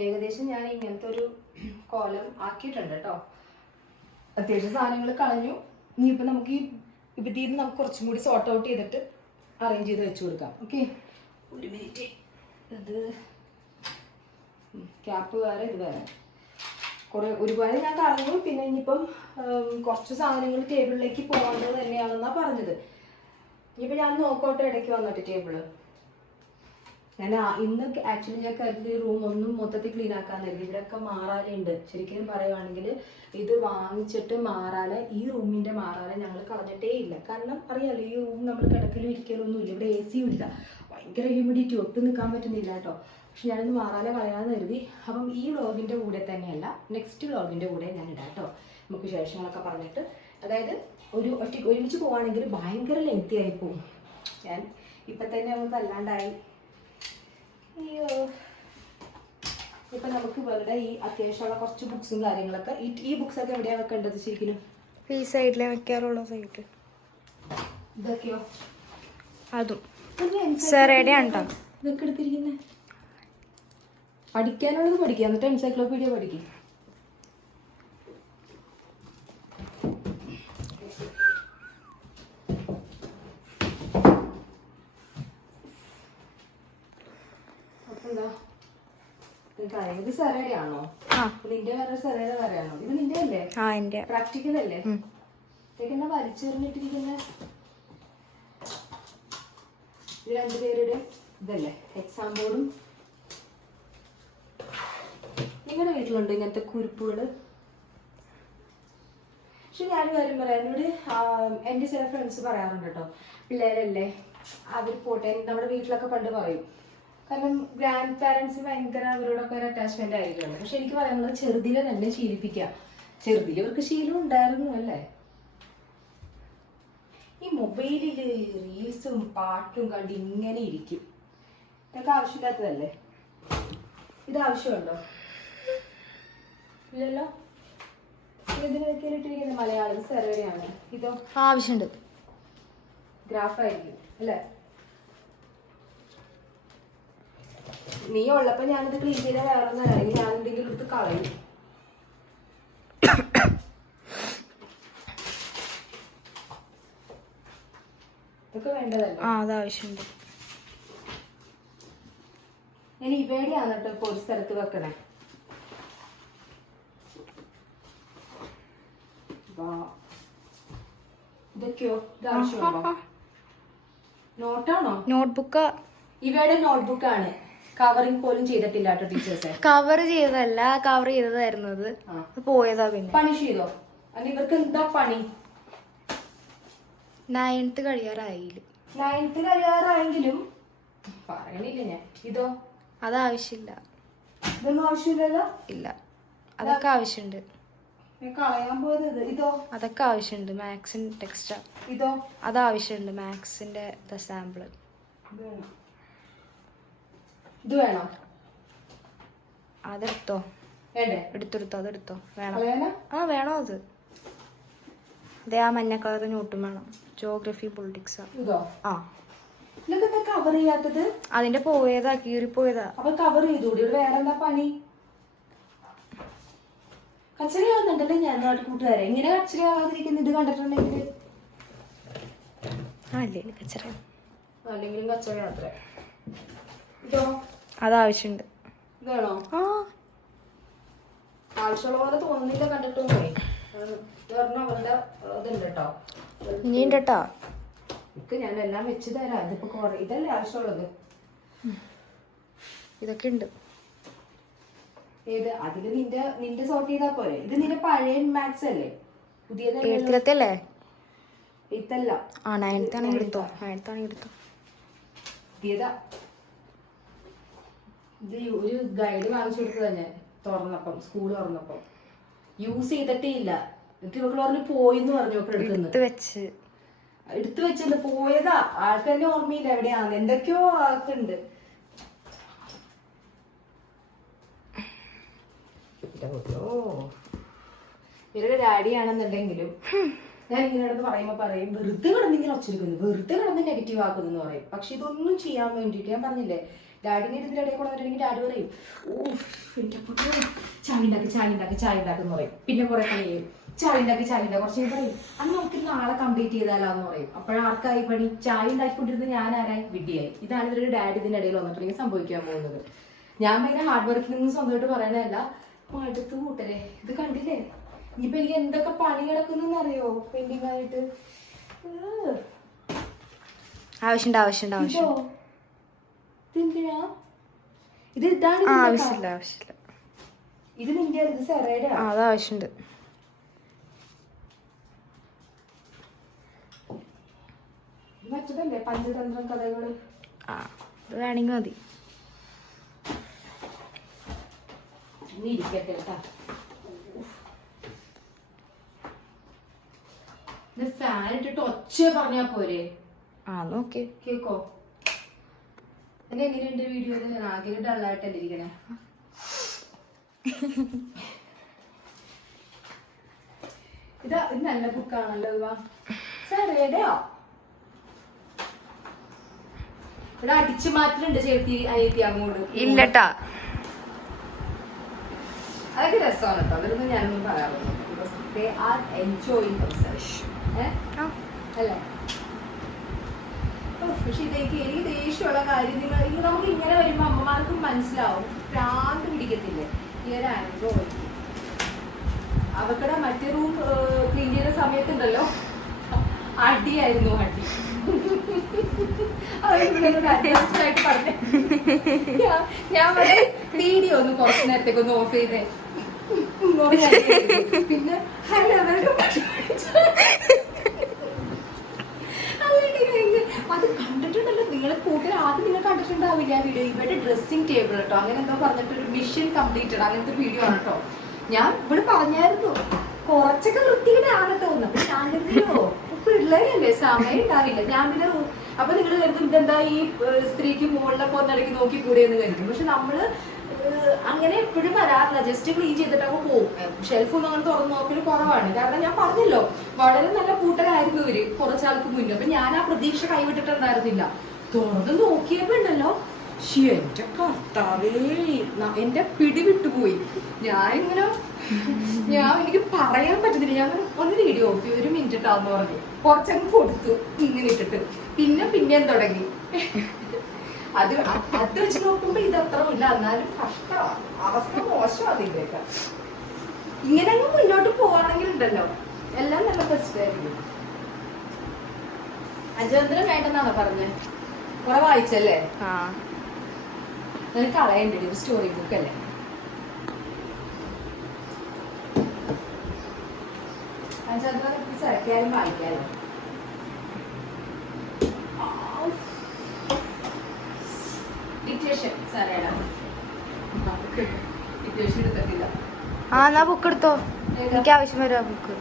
ഏകദേശം ഞാൻ ഇങ്ങനത്തെ ഒരു കോലം ആക്കിയിട്ടുണ്ട് കേട്ടോ. അത്യാവശ്യം സാധനങ്ങൾ കളഞ്ഞു. ഇനിയിപ്പോൾ നമുക്ക് ഇതിൽ നിന്ന് നമുക്ക് കുറച്ചും കൂടി സോർട്ട് ഔട്ട് ചെയ്തിട്ട് അറേഞ്ച് ചെയ്ത് വെച്ച് കൊടുക്കാം. ഓക്കെ, ഒരു മിനിറ്റ്. ഇത് ക്യാപ്പ് വേറെ, ഇത് വേറെ. ഒരുപാട് ഞാൻ കളഞ്ഞു. പിന്നെ ഇനിയിപ്പം കുറച്ച് സാധനങ്ങൾ ടേബിളിലേക്ക് പോകേണ്ടത് തന്നെയാണെന്നാണ് പറഞ്ഞത്. ഇനിയിപ്പോൾ ഞാൻ നോക്കോട്ടെ ഇടയ്ക്ക് വന്നിട്ട് ടേബിള്. ഞാൻ ഇന്ന് ആക്ച്വലി ഞാൻ കരുതി റൂം ഒന്നും മൊത്തത്തിൽ ക്ലീൻ ആക്കാന്നില്ല. ഇവിടെയൊക്കെ മാറാലുണ്ട്. ശരിക്കും പറയുവാണെങ്കിൽ ഇത് വാങ്ങിച്ചിട്ട് മാറാല, ഈ റൂമിൻ്റെ മാറാല ഞങ്ങൾ കളഞ്ഞിട്ടേ ഇല്ല. കാരണം അറിയാമല്ലോ, ഈ റൂം നമ്മൾ കിടക്കലും ഇരിക്കലും ഒന്നും ഇല്ല. ഇവിടെ എ സിയും ഇല്ല. ഭയങ്കര ഹ്യൂമിഡിറ്റി, ഒട്ടും നിൽക്കാൻ പറ്റുന്നില്ല കേട്ടോ. പക്ഷെ ഞാനിന്ന് മാറാല കളയാമെന്ന് കരുതി. അപ്പം ഈ വ്ളോഗിൻ്റെ കൂടെ തന്നെയല്ല, നെക്സ്റ്റ് വ്ളോഗിൻ്റെ കൂടെ ഞാൻ ഇടാം കേട്ടോ. നമുക്ക് വിശേഷങ്ങളൊക്കെ പറഞ്ഞിട്ട്, അതായത് ഒരുമിച്ച് പോവുകയാണെങ്കിൽ ഭയങ്കര ലെങ്തി ആയി പോകും. ഞാൻ ഇപ്പം തന്നെ നമുക്ക് അല്ലാണ്ടായി. അയ്യോ, ഇപ്പം നമുക്ക് ഇവരുടെ ഈ അത്യാവശ്യമുള്ള കുറച്ച് ബുക്സും കാര്യങ്ങളൊക്കെ, ഈ ബുക്സൊക്കെ എവിടെയാണ് വെക്കേണ്ടത് ശരിക്കും? ഈ സൈഡിലെ വെക്കാറുള്ള സൈഡ്. ഇതൊക്കെയോ? അതും സെറയുടെയാണ് കേട്ടോ. ഇതൊക്കെ എടുത്തിരിക്കുന്നത് പഠിക്കാനുള്ളത് പഠിക്കുക, എന്നിട്ട് എൻസൈക്ലോപീഡിയ പഠിക്കും. ഇത് സെറയുടെ ആണോ? നിന്റെ വേറെ സെറയുടെ വേറെയാണോ? ഇത് നിന്റെ അല്ലേ? പ്രാക്ടിക്കൽ അല്ലേ? ഇതൊക്കെ വലിച്ചെറിഞ്ഞിട്ടിരിക്കുന്ന ഇത് രണ്ടുപേരുടെ ഇതല്ലേ? എക്സാം ബോർഡും. നിങ്ങളുടെ വീട്ടിലുണ്ട് ഇങ്ങനത്തെ കുരിപ്പുകള്? പക്ഷെ ഞാൻ കാര്യം പറയാം, എന്നോട് എൻ്റെ ചില ഫ്രണ്ട്സ് പറയാറുണ്ട് കേട്ടോ, പിള്ളേരല്ലേ അവർ പോട്ടെ, നമ്മുടെ വീട്ടിലൊക്കെ പണ്ട് പറയും. കാരണം ഗ്രാൻഡ് പാരൻസ് ഭയങ്കര അവരോടൊക്കെ ഒരു അറ്റാച്ച്മെന്റ് ആയിരിക്കുമല്ലോ. പക്ഷെ എനിക്ക് പറയാനുള്ളത് ചെറുതിലെ തന്നെ ശീലിപ്പിക്കുക. ചെറുതിൽ ഇവർക്ക് ശീലം ഉണ്ടായിരുന്നു അല്ലേ? ഈ മൊബൈലില് റീൽസും പാട്ടും കണ്ട് ഇങ്ങനെ ഇരിക്കും. ഇതൊക്കെ ആവശ്യമില്ലാത്തതല്ലേ? ഇത് ആവശ്യമുണ്ടോ? ഇല്ലല്ലോ. ഇതിനൊക്കെ ഇട്ടിരിക്കുന്നത് മലയാളം സെറയുടെയാണ്. ഇതോ? ആവശ്യമുണ്ട്. ഗ്രാഫായിരിക്കും അല്ലേ? നീ ഉള്ളപ്പോ ഞാനിത് ക്ലീൻ ചെയ്താൽ വേറെ ഒന്നും അല്ലെങ്കിൽ ഞാൻ എന്തെങ്കിലും എടുത്ത് കളയും. ഇതൊക്കെ വേണ്ടതല്ലേ? അതാവശ്യമുണ്ട്. ഞാൻ ഇവയുടെയാണ് കേട്ടോ ഇപ്പൊ ഒരു സ്ഥലത്ത് വെക്കണേ. ഇതൊക്കെയോ? ഇത് ആവശ്യമുണ്ടോ? നോട്ടാണോ? നോട്ട്ബുക്ക്. ഇവയുടെ നോട്ട്ബുക്കാണ്. കവറിങ് പോലും ചെയ്തിട്ടില്ല കേട്ടോ ടീച്ചേഴ്സ്. കവർ ചെയ്തതല്ല, കവർ ചെയ്തതായിരുന്നു. പോയതാ. പിന്നെ പണിഷ് ചെയ്തോ? അല്ല ഇവർക്ക് എന്താ പണി? 9th കഴിയാറായില്ല. 9th കഴിയാറായെങ്കിലും പറയണില്ല ഞാൻ. ഇതോ? അതാവശ്യമില്ല. ഇതൊന്നും ആവശ്യമില്ലല്ലോ. ഇല്ല, അതൊക്കെ ആവശ്യമുണ്ട്. കളയാൻ പോയത്. ഇതോ? അതൊക്കെ ആവശ്യമുണ്ട്. മാത്സിന്റെ ടെക്സ്റ്റാ. ഇതോ? അതാവശ്യമുണ്ട്. മാത്സിന്റെ സാമ്പിള്. ഇത് വേണോ? അതെടുത്തോ. എടുത്തെടുത്തോ. അതെടുത്തോ. വേണം. വേണോ? അത് അതെ. ആ മഞ്ഞ കളർ നോട്ടും വേണം. ജോഗ്രഫി പൊളിറ്റിക്സാ. കവർ ചെയ്യാത്തത് അതിന്റെ പോയതാ, കീറിപ്പോയതാ. അപ്പൊ കവർ ചെയ്തൂടി. വേറെന്താ പണി? കച്ചറയാവുന്നുണ്ടല്ലേ ഞാൻ നാട്ടിൽ കൂട്ടുകാരെ. ഇങ്ങനെ കച്ചറയാവാതിരിക്കുന്ന ഇത് കണ്ടിട്ടുണ്ടെങ്കിൽ അല്ലേ കച്ചറ? അല്ലെങ്കിലും കച്ചറയാത്ര. ഇതോ? അതാവശ്യമുണ്ട്. ഇതാണോ? ആവശ്യമുള്ള പോലെ തോന്നുന്നില്ല കണ്ടിട്ടൊന്നേ. അവരുടെ ഇതുണ്ട് കേട്ടോ. ഇനിയുണ്ട് കേട്ടോ. ഞാൻ എല്ലാം വെച്ച് തരാം. ഇതിപ്പോ കുറെ ഇതല്ലേ ആവശ്യമുള്ളത്. ഇതൊക്കെ ഉണ്ട്. ഏത്? അതില് നിന്റെ സോർട്ട് ചെയ്താ പോരെ. ഇത് നിന്റെ പഴയ മാത്സ് അല്ലേ? പുതിയതല്ലേ? ഇതല്ല. 9th ആണെങ്കിൽ എടുത്തോ. പുതിയതാ. ഇത് ഒരു ഗൈഡ് വാങ്ങിച്ചു കൊടുത്തത് തന്നെ തുറന്നപ്പം, സ്കൂൾ തുറന്നപ്പം. യൂസ് ചെയ്തിട്ടേ ഇല്ല. എന്നിട്ട് ഇവർക്ക് പറഞ്ഞ് പോയിന്ന് പറഞ്ഞു. എടുത്തു വെച്ചത് പോയതാ. ആൾക്ക് തന്നെ ഓർമ്മയില്ല എവിടെയാന്ന്. എന്തൊക്കെയോ ആൾക്കുണ്ട്. ഇവരുടെ ഡാഡിയാണെന്നുണ്ടെങ്കിലും ഞാൻ ഇങ്ങനെ പറയുമ്പോ പറയും വെറുതെ കിടന്നിങ്ങനെ ഒച്ചെടുക്കുന്നു, വെറുതെ കിടന്ന് നെഗറ്റീവ് ആക്കുന്നു പറയും. പക്ഷെ ഇതൊന്നും ചെയ്യാൻ വേണ്ടിയിട്ട് ഞാൻ പറഞ്ഞില്ലേ, ഡാഡിനെ ഇതിൻ്റെ ഇടയിൽ കൊണ്ടുവന്നിട്ടുണ്ടെങ്കിൽ ഡാഡി പറയും ഓ എൻ്റെ ചായ ഉണ്ടാക്കുന്നു പറയും. പിന്നെ കുറെ പണി ചെയ്യും, ചായ ഉണ്ടാക്കി കുറച്ച് പറയും അന്ന് നമുക്ക് നാളെ കംപ്ലീറ്റ് ചെയ്താലാന്ന് പറയും. അപ്പോഴാർക്കായി പണി? ചായ ഉണ്ടാക്കിക്കൊണ്ടിരുന്ന ഞാൻ ആരായി? വിഡ്ഢിയായി. ഇതാണ് ഇവരുടെ ഡാഡി ഇതിൻ്റെ ഇടയിൽ വന്നിട്ടുണ്ടെങ്കിൽ സംഭവിക്കാൻ പോകുന്നത്. ഞാൻ ഭയങ്കര ഹാർഡ് വർക്കിൽ നിന്ന് സ്വന്തമായിട്ട് പറയണതല്ല, മടുത്ത് കൂട്ടരെ. ഇത് കണ്ടില്ലേ, ഇനിയിപ്പോ എനിക്ക് എന്തൊക്കെ പണി കിടക്കുന്നു അറിയോ പെയിന്റിംഗ് ആയിട്ട്. ആവശ്യമുണ്ട്. ഇതെന്തിനാ? ഇത് ഇതാണ് ആവശ്യമില്ല. ഇത് നിന്റെ ഇത് സെറയുടെ അത് ആവശ്യമുണ്ട്. മറ്റതല്ലേ പഞ്ചതന്ത്രം കഥകള്. അത് വേണമെങ്കിൽ മതി. ഇനി ഇരിക്കട്ടെ കേട്ടാ. ഇത് ഫാൻ ഇട്ടിട്ട് ഒച്ച പറഞ്ഞാ പോരെ? നോക്കേ കേക്കോ? എന്നെ എങ്ങനെയുണ്ട് വീഡിയോ? ആകെ ഡള്ളായിട്ടല്ലേ ഇരിക്കണേ. ഇത് നല്ല ബുക്കാണല്ലോ. സെറയുടെയോ? ഇവിടെ അടിച്ചു മാറ്റലുണ്ട് ചേർത്തി അനിയത്തി അങ്ങോട്ട്. ഇല്ലട്ടാ, അതൊക്കെ രസമാണ് കേട്ടോ. അതൊന്നും ഞാനൊന്നും പറയാറുള്ളൂ. അല്ലേ? പക്ഷെ എനിക്ക് ദേഷ്യമുള്ള കാര്യം നിങ്ങൾ നമുക്ക് ഇങ്ങനെ വരുമ്പോ അമ്മമാർക്കും മനസ്സിലാവും, ഭ്രാന്ത് പിടിക്കത്തില്ലേ ഈ ഒരു അനുഭവം. അവക്കടെ മറ്റേ റൂം ക്ലീൻ ചെയ്യുന്ന സമയത്തുണ്ടല്ലോ, അടിയായിരുന്നു അടി. അഡ്വാൻസ്ഡായിട്ട് പറഞ്ഞു. ഞാൻ വീഡിയോ ഒന്ന് കുറച്ചു നേരത്തേക്ക് ഒന്ന് ഓഫ് ചെയ്തേ. പിന്നെ അത് കണ്ടിട്ടുണ്ടല്ലോ നിങ്ങളെ കൂട്ടിൽ. ആദ്യം നിങ്ങൾ കണ്ടിട്ടുണ്ടാവില്ല ആ വീഡിയോ. ഇവിടെ ഡ്രസ്സിംഗ് ടേബിൾ കേട്ടോ, അങ്ങനെ എന്തോ പറഞ്ഞിട്ടൊരു മിഷൻ കംപ്ലീറ്റഡ് അങ്ങനത്തെ വീഡിയോ ആണ് കേട്ടോ. ഞാൻ ഇവിടെ പറഞ്ഞായിരുന്നു കുറച്ചൊക്കെ വൃത്തികേടാണ് കേട്ടോ. ഞാൻ കരുതിയോ പിള്ളേരല്ലേ, സമയം ഉണ്ടാവില്ല. ഞാൻ പിന്നെ അപ്പൊ നിങ്ങൾ കരുതും ഇതെന്താ ഈ സ്ത്രീക്ക് മുകളിലൊക്കെ ഒന്നിടയ്ക്ക് നോക്കി കൂടെ എന്ന് കരുതും. പക്ഷെ നമ്മള് അങ്ങനെ എപ്പോഴും വരാറില്ല. ജസ്റ്റ് ക്ലീൻ ചെയ്തിട്ടൊക്കെ പോകും. ഷെൽഫൊന്നും അങ്ങനെ തുറന്നു നോക്കല് കുറവാണ്. കാരണം ഞാൻ പറഞ്ഞല്ലോ വളരെ നല്ല കൂട്ടരായിരുന്നു ഇവര് കുറച്ചാൾക്ക് മുന്നേ. അപ്പൊ ഞാൻ ആ പ്രതീക്ഷ കൈവിട്ടിട്ടുണ്ടായിരുന്നില്ല. തുറന്ന് നോക്കിയപ്പോ ഉണ്ടല്ലോ, എന്റെ കർത്താവേ, എന്റെ പിടി വിട്ടുപോയി. എനിക്ക് പറയാൻ പറ്റുന്നില്ല. ഞാൻ ഒന്ന് വീഡിയോ ഓഫ് ഒരു മിനിറ്റ് ഇട്ടാന്ന് പറഞ്ഞു കുറച്ചങ്ങ് കൊടുത്തു ഇങ്ങനെ ഇട്ടിട്ട്. പിന്നെയും തുടങ്ങി. അത് വെച്ച് നോക്കുമ്പോ ഇതത്ര ഇല്ല, എന്നാലും കഷ്ടമാണ്, അവസ്ഥ മോശം. അതിന്റെയൊക്കെ ഇങ്ങനെ അങ്ങ് മുന്നോട്ട് പോവാണെങ്കിൽ ഉണ്ടല്ലോ എല്ലാം നല്ല ബെസ്റ്റ് ആയിരിക്കും. അജന്തരം വേണ്ടെന്നാണോ പറഞ്ഞത്? കുറെ വായിച്ചല്ലേ? നിനക്ക് കളയണ്ടേ ഒരു സ്റ്റോറി ബുക്ക് അല്ലേ? അജന്തരം സെലക്ട് വായിക്കാലോ. എന്നാ ബുക്ക് എടുത്തോ, എനിക്ക് ആവശ്യം വരും ആ ബുക്ക്.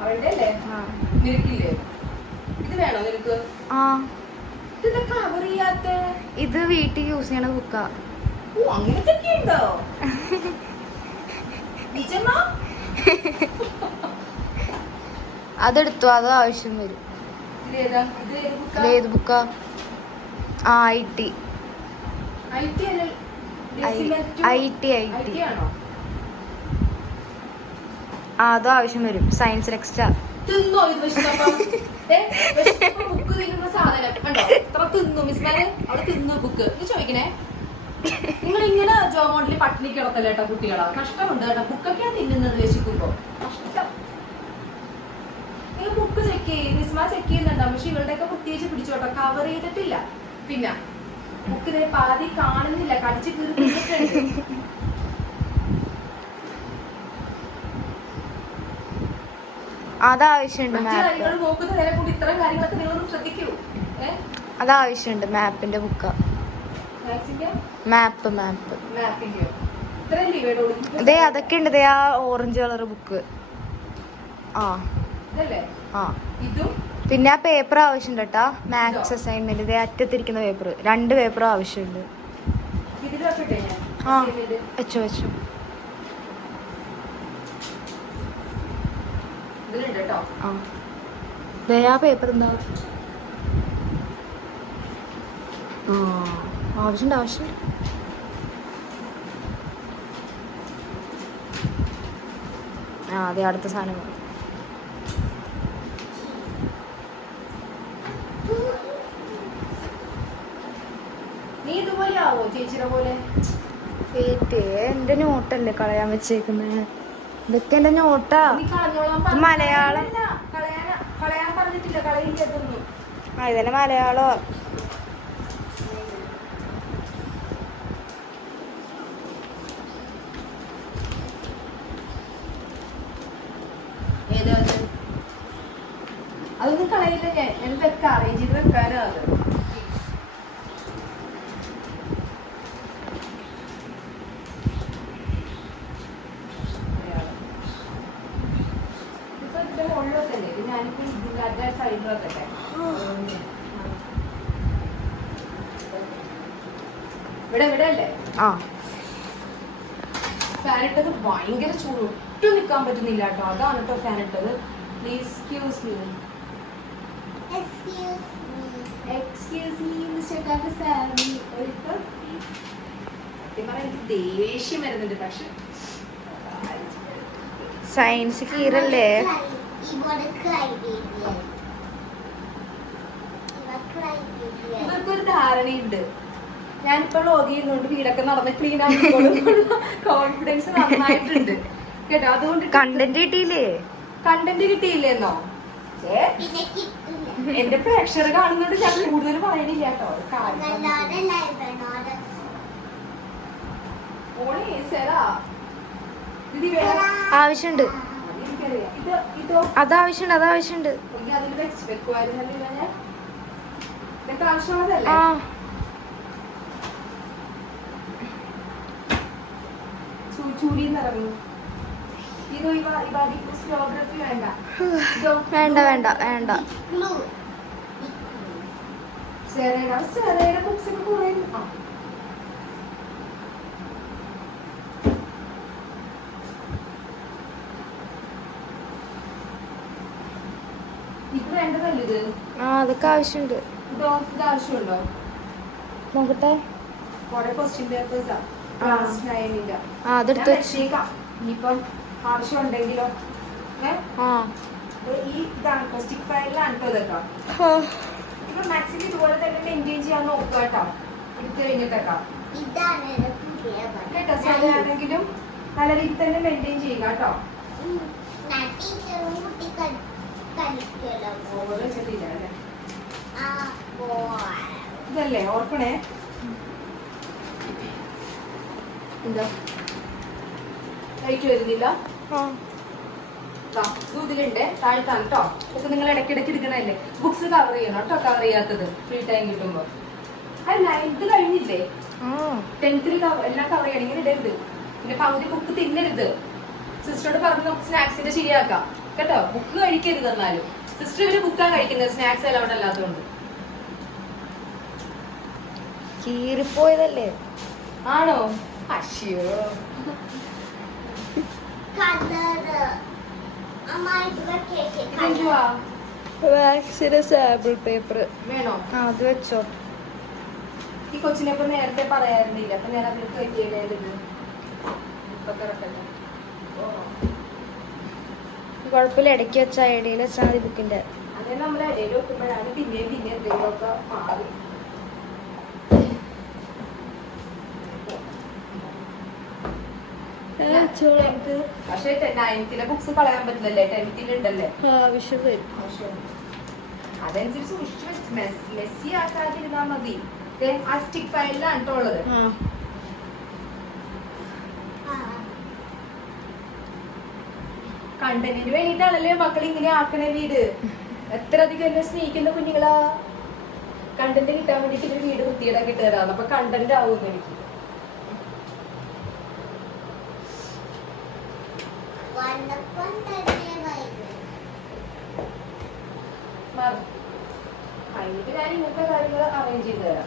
അവളുടെ അല്ലേ? നിനക്കില്ലേ? ഇത് വേണോ നിനക്ക്? ഇത് കവർ ചെയ്യാത്ത? ഇത് വീട്ടിൽ യൂസ് ചെയ്യണ ബുക്കാ. അങ്ങനത്തെ ഉണ്ടോ? അതെടുത്തോ, അത് ആവശ്യം വരും. ഏത് ബുക്കാ? IT. അതും ആവശ്യം വരും. Science extra. തിന്നോ ഇത് ബുക്ക് തിന്നുന്ന സാധനം കണ്ടോ? എത്ര തിന്നു മിസ്മാര്? അവള് തിന്നു ബുക്ക്. ഇത് ചോദിക്കണേ, നിങ്ങൾ ഇങ്ങനെ ജോമോണ്ടിൽ പട്ടിണി കിടത്തല്ലേ കേട്ടോ കുട്ടികളാ. കഷ്ടമുണ്ട് കേട്ടോ. ബുക്കൊക്കെയാ തിന്നുന്നത് വിശക്കുമ്പോ. കഷ്ടം. നിങ്ങൾ ബുക്ക് ചെക്ക് ചെയ്യും, മിസ്മാ ചെക്ക് ചെയ്യുന്നുണ്ടാവും. പക്ഷെ ഇവളുടെയൊക്കെ പ്രത്യേകിച്ച് പിടിച്ചോട്ടോ, കവർ ചെയ്തിട്ടില്ല. പിന്നെ ബുക്കിനെ പാതി കാണുന്നില്ല, കടിച്ച് കീറിട്ടുണ്ട്. അതാവശ്യമുണ്ട്. നോക്കുന്ന നേരെ കൊണ്ട് ഇത്തരം കാര്യങ്ങളൊക്കെ നിങ്ങളൊന്ന് ശ്രദ്ധിക്കൂ. അതാവശ്യമുണ്ട്. മാപ്പിന്റെ ബുക്കാ. മാപ്പ് ഇതേ അതൊക്കെ ഉണ്ട്. ഇതേ ആ ഓറഞ്ച് കളർ ബുക്ക്. പിന്നെ ആ പേപ്പർ ആവശ്യമുണ്ട് കേട്ടാ, മാത്സ് അസൈൻമെന്റ്. ഇതേ അറ്റത്തിരിക്കുന്ന പേപ്പർ, 2 പേപ്പർ ആവശ്യമുണ്ട്. വെച്ചോ. ആ പേപ്പർ എന്താ? ആവശ്യമുണ്ട് ആവശ്യമുണ്ട്. ആ അതെ, അടുത്ത സാധനം മതി. നീ ഇതുപോലെ ആവോ ചേച്ചിയുടെ പോലെ? എന്റെ നോട്ടല്ലേ കളയാൻ വെച്ചേക്കുന്നത്? ഇതൊക്കെ എന്റെ നോട്ടാ. നീ കളഞ്ഞോളാൻ ഇത് മലയാളം. കളയാൻ പറഞ്ഞിട്ടില്ല, കളയില്ല ഇതൊന്നും. ആ ഇതന്നെ മലയാളോ. അതൊന്നും കളയില്ല ഞാൻ. എന്തൊക്കെ അറേഞ്ച് ചെയ്ത് വെക്കാനാ അത്. ഇപ്പൊ ഇതിന്റെ മുകളിലൊക്കെ അല്ലേ, ഇത് ഞാനിപ്പോ ഇതിന്റെ സൈഡിൽ വെക്കട്ടെ. ഇവിടെ അല്ലേ ആ ഫാൻ ഇട്ടത് ഭയങ്കര ചൂട്, ഒട്ടും നിൽക്കാൻ പറ്റുന്നില്ല കേട്ടോ. അതാണ് കേട്ടോ ഫാൻ ഇട്ടത്. Please excuse me mister Kakkasami. സത്യം പറഞ്ഞാൽ എനിക്ക് ദേഷ്യം വരുന്നുണ്ട്. പക്ഷെ സയൻസ് കീറല്ലേ? ഇവർക്കൊരു ധാരണയുണ്ട് ഞാനിപ്പോ വ്ലോഗ് ചെയ്യുന്നോണ്ട് വീടൊക്കെ നടന്ന് ക്ലീൻ ആക്കിക്കോളും. കോൺഫിഡൻസ് നന്നായിട്ടുണ്ട് കേട്ടോ. അതുകൊണ്ട് കണ്ടന്റ് കിട്ടിയില്ലേ? കണ്ടന്റ് കിട്ടിയില്ലെന്നോ? എന്റെ പ്രേക്ഷകർ കാണുന്നോണ്ട് ഞാൻ കൂടുതൽ പറയണില്ല കേട്ടോ. ആവശ്യമുണ്ട്, അതാവശ്യമുണ്ട്, അതാവശ്യമുണ്ട്. അതിൽ വെച്ച് വെക്കുവായിരുന്നല്ലോ ഞാൻ. ഇതൊക്കെ ആവശ്യമുള്ളതല്ലേ? ആ ചൂടിന്ന് ഇറങ്ങും. ഇതോ സ്റ്റോഗ്രഫി വേണ്ട. വേണ്ട വേണ്ട വേണ്ട. സെറയുടെ ബുക്സ് ഒക്കെ കുറെ. ഇത് വേണ്ടതല്ലേ ഇത്? ആ അതൊക്കെ ആവശ്യമുണ്ട്. ഇതോ ഇത് ആവശ്യമുണ്ടോ? നോക്കട്ടെ. കുറെ ക്വസ്റ്റ്യൻ പേപ്പേഴ്സാ. ആ അതെടുത്ത് വെച്ചേക്കാം. ഇനിയിപ്പം ആവശ്യമുണ്ടെങ്കിലോ ആ ഈ ഇതാണ് സ്റ്റിക് ഫയലിലാണ് കേട്ടോ ഇതൊക്കെ. ഇപ്പൊ മാക്സിമം ഇതുപോലെ തന്നെ മെയിൻറ്റെയിൻ ചെയ്യാൻ നോക്കുക കേട്ടോ. എടുത്തു കഴിഞ്ഞിട്ടൊക്കെ കേട്ടോ. സാധാണെങ്കിലും നല്ല രീതിയിൽ തന്നെ മെയിൻറ്റെയിൻ ചെയ്യുക കേട്ടോ. ഇതല്ലേ ഓർക്കണേ. എന്താ ലൈറ്റ് വരുന്നില്ല? ഇതിലുണ്ട് താഴ്ത്താണ് കേട്ടോ. ഇതൊക്കെ നിങ്ങൾ ഇടയ്ക്കിടയ്ക്ക് എടുക്കണല്ലേ. ബുക്സ് കവർ ചെയ്യണം കേട്ടോ. കവർ ചെയ്യാത്തത് ഫ്രീ ടൈം കിട്ടുമ്പോ. അത് 9th കഴിഞ്ഞില്ലേ? 10th എല്ലാം കവർ ചെയ്യണം. ഇങ്ങനെ ഇടരുത്. പിന്നെ പകുതി ബുക്ക് തിന്നരുത്. സിസ്റ്ററോട് പറഞ്ഞ് നമുക്ക് സ്നാക്സിന്റെ ശരിയാക്കാം കേട്ടോ. ബുക്ക് കഴിക്കരുത്. എന്നാലും സിസ്റ്റർ ഇവര് ബുക്കാണ് കഴിക്കുന്നത്, സ്നാക്സ് അലൗഡ് അല്ലാത്തതുകൊണ്ട്. കീറിപ്പോയതല്ലേ? ആണോ? അശ്യോ വാക്സിന് സാമ്പിൾ പേപ്പർ വേണോ? അത് വെച്ചോ. ഈ കൊച്ചിനെ ഇപ്പൊ നേരത്തെ പറയാറുന്നില്ല. അപ്പൊ ഞാൻ അതിൽ കയറ്റിയില്ലായിരുന്നു. ഇപ്പൊ കിടക്കട്ടെ. കുഴപ്പമില്ല, ഇടയ്ക്ക് വെച്ചാൽ ഇടയിൽ വെച്ചാൽ മതി ബുക്കിന്റെ. അങ്ങനെ നമ്മൾ ഇടയിൽ വെക്കുമ്പോഴാണ് പിന്നെയും പിന്നെ എന്തെങ്കിലുമൊക്കെ മാറി. പക്ഷെ 9th ബുക്സ് കളയാൻ പറ്റില്ലല്ലേ? 10th ഉണ്ടല്ലേ ആവശ്യം വരും. അതനുസരിച്ച് സൂക്ഷിച്ച് മെസ്സി ആക്കാതിരുന്നാ മതി. ആ സ്റ്റിക് ഫയലിലാണ് കേട്ടോ ഉള്ളത്. കണ്ടന്റിന് വേണ്ടിയിട്ടാണല്ലേ മക്കൾ ഇങ്ങനെ ആക്കണേ വീട്. എത്ര അധികം എന്നെ സ്നേഹിക്കുന്ന കുഞ്ഞുങ്ങളാ. കണ്ടന്റ് കിട്ടാൻ വേണ്ടിട്ട് ഒരു വീട് വൃത്തിയിടാക്കി തരാം. അപ്പൊ കണ്ടന്റ് ആവും എനിക്ക്. കഴിഞ്ഞിട്ട് ഞാൻ ഇങ്ങനത്തെ കാര്യങ്ങൾ അറേഞ്ച് ചെയ്ത് തരാം.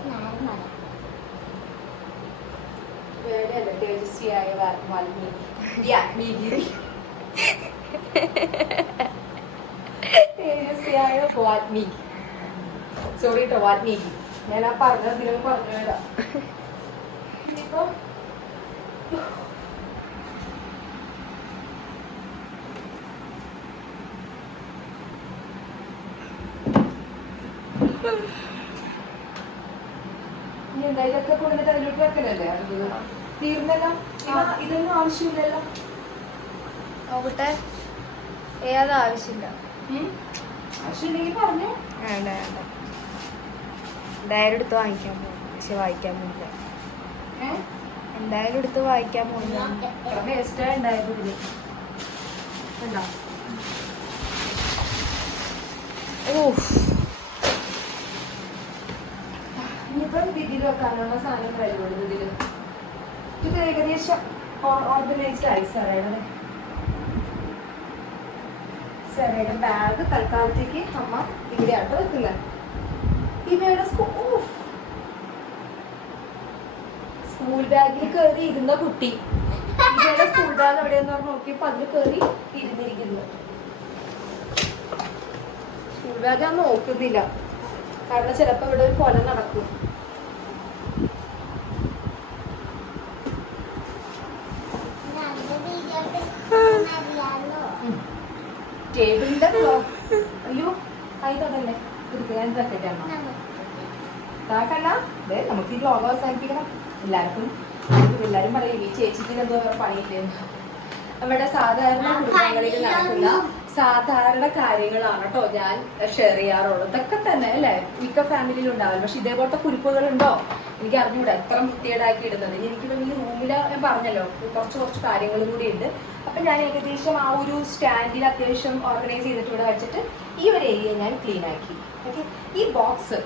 വേറെയല്ല തേജസ്വിയായ തേജസ്വിയായ വാൽമീകി. സോറി കേട്ടോ, വാൽമീകി. ഞാൻ ആ പറഞ്ഞതിനൊക്കെ പറഞ്ഞു തരാം. ഇനിയിപ്പോ ഇനി എന്താ ഇതൊക്കെ കൊണ്ടുവന്നിട്ട് അതിലോട്ട് വെക്കലല്ലേ? അത് തീർന്നല്ലോ. ഇതൊന്നും ആവശ്യമില്ലല്ലോ. നോക്കട്ടെ, ഏതാ ആവശ്യമില്ല. ആവശ്യമില്ലെങ്കിൽ പറഞ്ഞു. വേണ്ട വേണ്ട, എന്തായാലും എടുത്ത് വാങ്ങിക്കാൻ പോകും, പക്ഷെ വായിക്കാൻ പോകില്ല. എന്തായാലും എടുത്ത് വായിക്കാൻ പോകില്ല. വേസ്റ്റായി ഉണ്ടായത് ഇതില് ഉണ്ടോ? ഇനിയിപ്പം ഇതിൽ വെക്കാനുള്ള സാധനം കഴിവുള്ളൂ. ഇതില് ഇത് ഏകദേശം ഓർഗനൈസ്ഡ് ആയി. സാറയുടെ ബാഗ് തൽക്കാലത്തേക്ക് അമ്മ ഇവിടെയാട്ടോ വെക്കുന്നത്. ഇവയുടെ സ്കൂൾ ബാഗിൽ കയറി ഇരുന്ന കുട്ടി, ഇവയുടെ സ്കൂൾ ബാഗ് എവിടെയെന്ന് പറഞ്ഞ് നോക്കിയപ്പോ അതിൽ കയറി ഇരുന്നിരിക്കുന്നു. സ്കൂൾ ബാഗ് ഞാൻ നോക്കുന്നില്ല, കാരണം ചിലപ്പോ ഇവിടെ ഒരു കൊല നടക്കും. ടേബിളിന്റെ അയ്യോ ആയിട്ടതല്ലേ ഞാൻ തക്കട്ടെ അമ്മ താക്കല്ല. അതെ, നമുക്ക് ഈ വ്ലോഗ് അവസാനിപ്പിക്കണം. എല്ലാരും പറയും ഈ ചേച്ചിക്ക് എന്തോ പണിയില്ലെന്ന്. നമ്മുടെ സാധാരണ കുടുംബങ്ങളിൽ നടക്കുന്ന സാധാരണ കാര്യങ്ങളാണ് കേട്ടോ ഞാൻ ഷെയർ ചെയ്യാറുള്ളത്. ഇതൊക്കെ തന്നെ അല്ലേ മിക്ക ഫാമിലിയിലും ഉണ്ടാവില്ല. പക്ഷെ ഇതേപോലത്തെ കുറിപ്പുകളുണ്ടോ എനിക്ക് അറിഞ്ഞൂടാ, എത്ര വൃത്തികേടാക്കി ഇടുന്നത്. എനിക്കിപ്പോൾ ഈ റൂമിൽ ഞാൻ പറഞ്ഞല്ലോ കുറച്ച് കാര്യങ്ങളും കൂടി ഉണ്ട്. അപ്പൊ ഞാൻ ഏകദേശം ആ ഒരു സ്റ്റാൻഡിൽ അത്യാവശ്യം ഓർഗനൈസ് ചെയ്തിട്ട് ഇവിടെ വെച്ചിട്ട് ഈ ഒരു ഏരിയ ഞാൻ ക്ലീൻ ആക്കി. ഓക്കെ, ഈ box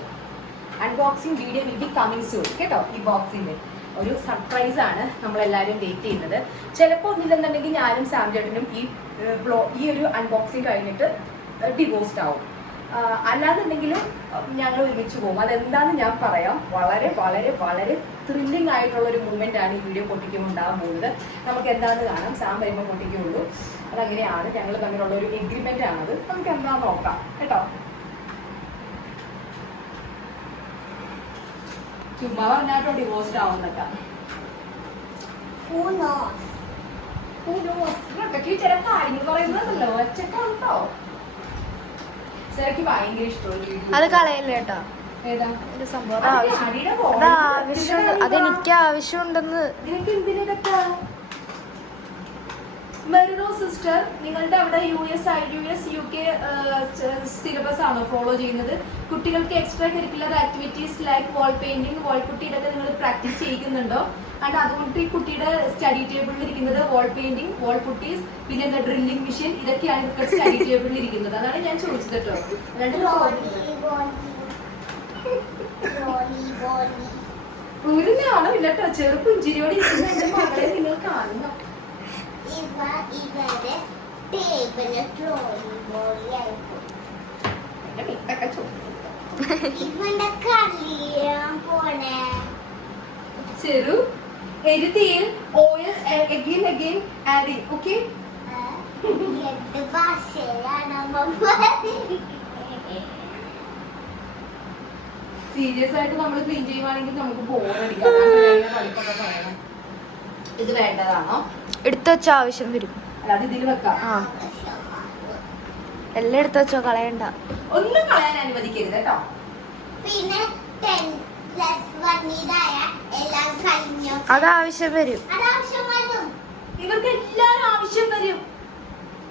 unboxing video will be coming soon കേട്ടോ. ഈ ബോക്സിന്റെ ഒരു സർപ്രൈസ് ആണ് നമ്മളെല്ലാവരും വെയിറ്റ് ചെയ്യുന്നത്. ചിലപ്പോൾ ഒന്നില്ലെന്നുണ്ടെങ്കിൽ ഞാനും സാം ചേട്ടനും ഈ ഒരു അൺബോക്സിങ് കഴിഞ്ഞിട്ട് ഡിവോഴ്സ്ഡ് ആവും. അല്ലാന്നുണ്ടെങ്കിൽ ഞങ്ങൾ ഒരുമിച്ച് പോകും. അതെന്താന്ന് ഞാൻ പറയാം. വളരെ വളരെ വളരെ ത്രില്ലിംഗ് ആയിട്ടുള്ള ഒരു മൂവ്മെന്റ് ആണ് ഈ വീഡിയോ പൊട്ടിക്കുമ്പോൾ ഉണ്ടാകാൻ പോകുന്നത്. നമുക്ക് എന്താന്ന് കാണാം. സാം വരുമ്പോൾ പൊട്ടിക്കുള്ളൂ. അതങ്ങനെയാണ് ഞങ്ങൾ തമ്മിലുള്ള ഒരു എഗ്രിമെന്റ് ആണത്. നമുക്ക് എന്താന്ന് നോക്കാം കേട്ടോ. ചുമ്മാ പറഞ്ഞാട്ടോ ഡിവോഴ്സ്ഡ് ആവുന്നൊക്കെ. ചില കാര്യങ്ങൾ പറയുന്നതല്ലോ ഒച്ചക്കാട്ടോ. ചിലക്ക് ഭയങ്കര ഇഷ്ടമുള്ള അത് കളയല്ലേ കേട്ടോ. ഏതാ സംഭവം അതെനിക്ക് ആവശ്യമുണ്ടെന്ന്. നിനക്ക് എന്തിനൊക്കെ മെറിനോ സിസ്റ്റർ, നിങ്ങളുടെ അവിടെ US UK സിലബസ് ആണോ ഫോളോ ചെയ്യുന്നത്? കുട്ടികൾക്ക് extra curricular activities like wall painting, wall putty ഇതൊക്കെ നിങ്ങൾ പ്രാക്ടീസ് ചെയ്യുന്നുണ്ടോ? ആൻഡ് അതുകൊണ്ട് ഈ കുട്ടിയുടെ സ്റ്റഡി ടേബിളിൽ ഇരിക്കുന്നത് വാൾ പെയിന്റിംഗ്, വാൾ പുട്ടീസ്, പിന്നെ എന്താ ഡ്രില്ലിംഗ് മെഷീൻ, ഇതൊക്കെയാണ് ഇവരുടെ സ്റ്റഡി ടേബിളിൽ ഇരിക്കുന്നത്. അതാണ് ഞാൻ ചോദിച്ചത് കേട്ടോ. ൂരിനാണോ ഇല്ലട്ടോ, ചെറു പുഞ്ചിരിയോടെ ഇരിക്കുന്ന എന്റെ മകളെ നിങ്ങൾ കാണുന്നു. ചെറു എരുതിയിൽ oil again adding. Okay, serious ആയിട്ട് നമ്മൾ ക്ലീൻ ചെയ്യുവാണെങ്കിൽ നമുക്ക് ബോറടിക്കാം. പഠിപ്പൊക്കെ പറയണം. ഇത് വേണ്ടതാണോ? എടുത്തു വെച്ച ആവശ്യം വരും. അല്ലാതെ ഇതിൽ വെക്കാം. എല്ലാം എടുത്തു വെച്ചോ, കളയണ്ട. ഒന്നും കളയാൻ അനുവദിക്കരുത് കേട്ടോ. പിന്നെ അത് ആവശ്യം വരും. ഇവർക്ക് എല്ലാരും ആവശ്യം വരും.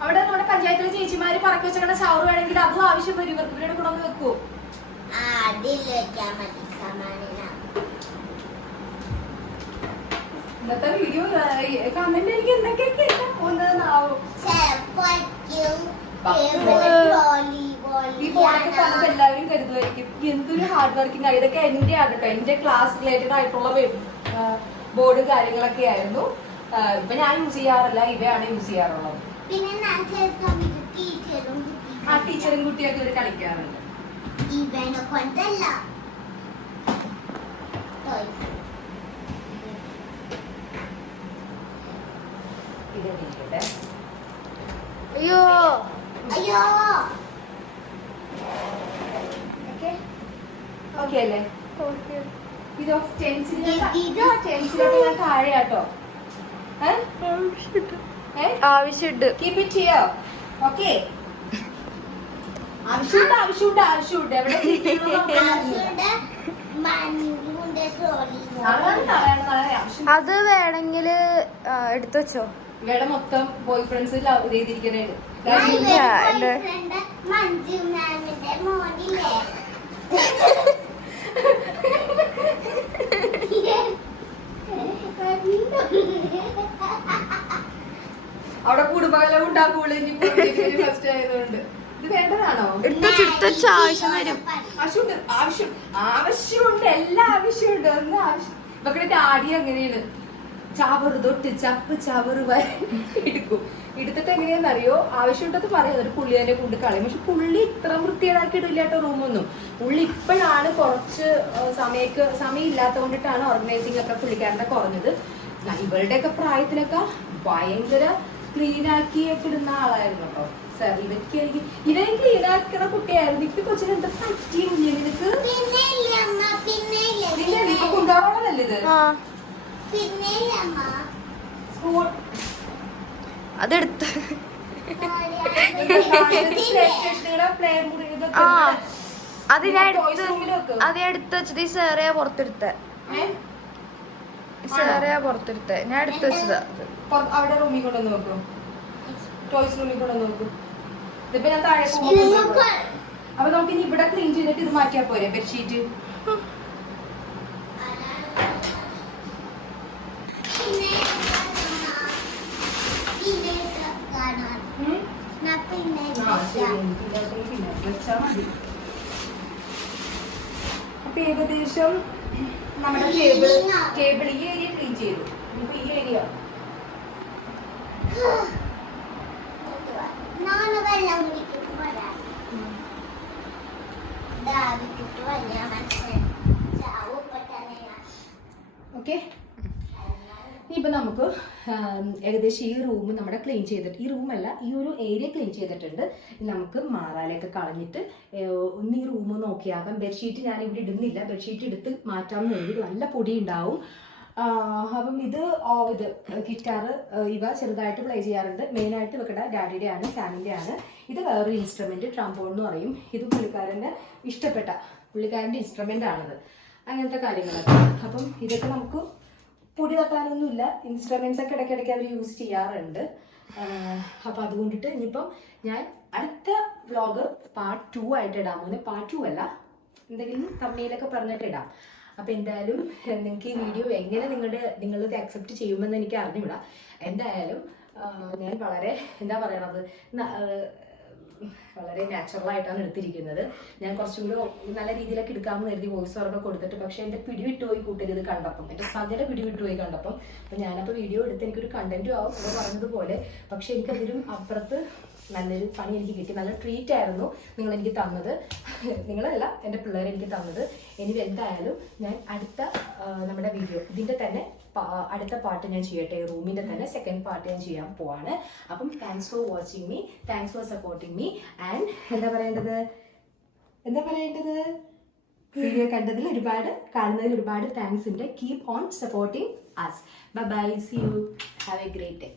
അവിടെ നമ്മുടെ പഞ്ചായത്തിലെ ചേച്ചിമാര് പറക്കി വെച്ചേക്കണ ഷവർ വേണമെങ്കിൽ അതും ആവശ്യം വരും. ഇവർക്ക് ഇവരുടെ കൂടെ ഒന്ന് വെക്കൂ. ഇന്നത്തെ വീഡിയോ കമന്റ് എനിക്ക് എന്തൊക്കെയൊക്കെ ഒന്നാവും. ഈ ബോർഡൊക്കെ കാണുമ്പോൾ എല്ലാവരും കരുതുമായിരിക്കും എന്തൊരു ഹാർഡ് വർക്കിംഗ് ആയി. ഇതൊക്കെ എന്റെ ആണ് കേട്ടോ. എന്റെ ക്ലാസ് റിലേറ്റഡ് ആയിട്ടുള്ള ബോർഡ് കാര്യങ്ങളൊക്കെ ആയിരുന്നു. ഇപ്പൊ ഞാൻ യൂസ് ചെയ്യാറില്ല, ഇവയാണ് യൂസ് ചെയ്യാറുള്ളത്. ആ ടീച്ചറും കുട്ടിയൊക്കെ ഇവർ കളിക്കാറുണ്ട്. ഇതെടുക്കട്ടെ. അയ്യോ ഓക്കെ അല്ലേ? ഇതോ സ്റ്റെൻസിലൊക്കെ ഞാൻ താഴെയാട്ടോ. ആവശ്യമുണ്ട്. Keep it here. ഓക്കേ, ആവശ്യമുണ്ട് എവിടെ അത് വേണമെങ്കിൽ എടുത്തു വെച്ചോ. ഇവിടെ മൊത്തം ബോയ് ഫ്രണ്ട്സ് ചെയ്തിരിക്കണേ. അവിടെ കുടുംബകലം ഉണ്ടാക്കൂളൂ ഫസ്റ്റ് ആയതുകൊണ്ട്. ഇത് വേണ്ടതാണോ? ആവശ്യമുണ്ട്, എല്ലാ ആവശ്യമുണ്ട്. ഒന്ന് ആവശ്യം ഇവക്കടെ ഡാഡി അങ്ങനെയാണ്. ചവറ് തൊട്ട് ചവറ് എടുക്കും. എടുത്തിട്ട് എങ്ങനെയാണെന്നറിയോ, ആവശ്യമുണ്ടെന്ന് പറയാം. ഒരു പുള്ളി തന്നെ കൊണ്ട് കളയും. പക്ഷെ പുള്ളി ഇത്ര വൃത്തിയേടാക്കി ഇടില്ല കേട്ടോ റൂമൊന്നും. പുള്ളി ഇപ്പോഴാണ് കുറച്ച് സമയം ഇല്ലാത്ത കൊണ്ടിട്ടാണ് ഓർഗനൈസിംഗ് ഒക്കെ പുള്ളിക്കാരന്റെ കുറഞ്ഞത്. ഇവളുടെ ഒക്കെ പ്രായത്തിലൊക്കെ ഭയങ്കര ക്ലീൻ ആക്കിയൊക്കെ ഇടുന്ന ആളായിരുന്നു കേട്ടോ. സാർ ഇവർക്ക് ഇവൻ ക്ലീൻ ആക്കണ കുട്ടിയായിരുന്നു. ഇപ്പൊ കൊച്ചിന് എന്താ പറ്റിയില്ലേ നിനക്ക്? ഇപ്പൊ കൊണ്ടുപോകണല്ലേ ഇത്? അതെടുത്ത് അത് ഞാൻ എടുത്ത് വെച്ചത്. ഈ സേറയാ പുറത്തെടുത്ത ഞാൻ എടുത്ത് വെച്ചതാ. അവിടെ റൂമിൽ കൊണ്ടുവന്ന് നോക്കൂ, ടോയ്സ് റൂമിൽ കൊണ്ടുവന്ന് നോക്കൂ. ഇതിപ്പോ ഞാൻ താഴെ അപ്പൊ നമുക്ക് ഇനി ഇവിടെ ക്ലീൻ ചെയ്തിട്ട് ഇത് മാറ്റിയാ പോരെ ബെഡ്ഷീറ്റ്. അപ്പൊ ഏകദേശം നമ്മുടെ കേബിൾ ഈ ഏരിയ ക്ലീൻ ചെയ്തു. ഇനിയിപ്പോ ഈ ഏരിയ ഓക്കെ. ഇനിയിപ്പോൾ നമുക്ക് ഏകദേശം ഈ റൂം നമ്മുടെ ക്ലീൻ ചെയ്തിട്ട്, ഈ റൂമല്ല ഈ ഒരു ഏരിയ ക്ലീൻ ചെയ്തിട്ടുണ്ട്. നമുക്ക് മാറാലയൊക്കെ കളഞ്ഞിട്ട് ഒന്ന് ഈ റൂം നോക്കിയാകാം. ബെഡ്ഷീറ്റ് ഞാൻ ഇവിടെ ഇടുന്നില്ല, ബെഡ്ഷീറ്റ് എടുത്ത് മാറ്റാമെന്ന് എഴുതി. നല്ല പൊടി ഉണ്ടാവും. അപ്പം ഇത് ഗിറ്റാർ ഇവ ചെറുതായിട്ട് പ്ലേ ചെയ്യാറുണ്ട്. മെയിനായിട്ട് വെക്കട ഡാഡിയുടെ ആണ്, സാമിൻ്റെ ആണ്. ഇത് വേറൊരു ഇൻസ്ട്രുമെൻറ്റ്, ട്രംബോൺ എന്ന് പറയും. ഇത് പുള്ളിക്കാരൻ്റെ ഇൻസ്ട്രുമെൻ്റ് ആണിത്. അങ്ങനത്തെ കാര്യങ്ങളൊക്കെ. അപ്പം ഇതൊക്കെ നമുക്ക് പൊടി തട്ടാനൊന്നുമില്ല. ഇൻസ്ട്രുമെന്റ്സ് ഒക്കെ ഇടയ്ക്കിടയ്ക്ക് അവർ യൂസ് ചെയ്യാറുണ്ട്. അപ്പം അതുകൊണ്ടിട്ട് ഇനിയിപ്പം ഞാൻ അടുത്ത വ്ളോഗ് പാർട്ട് 2 ആയിട്ട് ഇടാൻ പോകുന്നത്. പാർട്ട് 2 അല്ല, എന്തെങ്കിലും തമ്മിലൊക്കെ പറഞ്ഞിട്ട് ഇടാം. അപ്പം എന്തായാലും നിങ്ങൾക്ക് ഈ വീഡിയോ എങ്ങനെ നിങ്ങളിത് അക്സെപ്റ്റ് ചെയ്യുമെന്ന് എനിക്ക് അറിഞ്ഞുകൂടാ. എന്തായാലും ഞാൻ വളരെ വളരെ നാച്ചുറലായിട്ടാണ് എടുത്തിരിക്കുന്നത്. ഞാൻ കുറച്ചും കൂടി നല്ല രീതിയിലൊക്കെ എടുക്കാമെന്ന് കരുതി വോയിസ് ഓവറൊക്കെ കൊടുത്തിട്ട്. പക്ഷെ എൻ്റെ പിടിവിട്ടുപോയി കൂട്ടരുത് കണ്ടപ്പം, എൻ്റെ സകല പിടിവിട്ടുപോയി കണ്ടപ്പം. അപ്പം ഞാനപ്പോൾ വീഡിയോ എടുത്ത് എനിക്കൊരു കണ്ടന്റും ആവും എന്ന് പറഞ്ഞതുപോലെ. പക്ഷെ എനിക്കതിലും അപ്പുറത്ത് നല്ലൊരു പണി എനിക്ക് കിട്ടി. നല്ല ട്രീറ്റ് ആയിരുന്നു നിങ്ങളെനിക്ക് തന്നത്. നിങ്ങളല്ല, എൻ്റെ പിള്ളേർ എനിക്ക് തന്നത്. ഇനി എന്തായാലും ഞാൻ അടുത്ത നമ്മുടെ വീഡിയോ ഇതിൻ്റെ തന്നെ അടുത്ത പാർട്ട് ഞാൻ ചെയ്യട്ടെ. റൂമിൻ്റെ തന്നെ സെക്കൻഡ് പാർട്ട് ഞാൻ ചെയ്യാൻ പോവാണ്. അപ്പം thanks for watching me, thanks for supporting me. And എന്താ പറയേണ്ടത് വീഡിയോ കാണുന്നതിൽ ഒരുപാട് താങ്ക്സ് ഉണ്ട്. Keep on supporting us. Bye bye. See you. Have a great day.